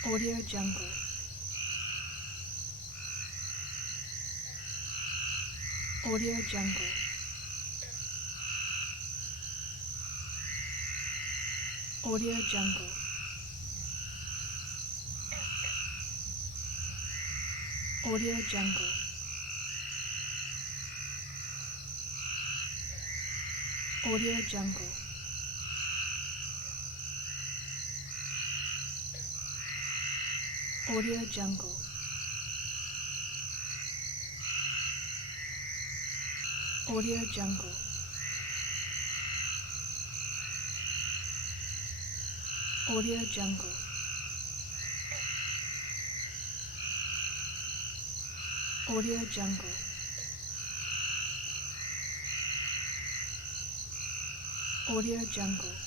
Audio Jungle. Audio Jungle. Audio Jungle. Audio Jungle. Audio Jungle. Audio Jungle. Audio Jungle. Audio Jungle. Audio Jungle. Audio Jungle.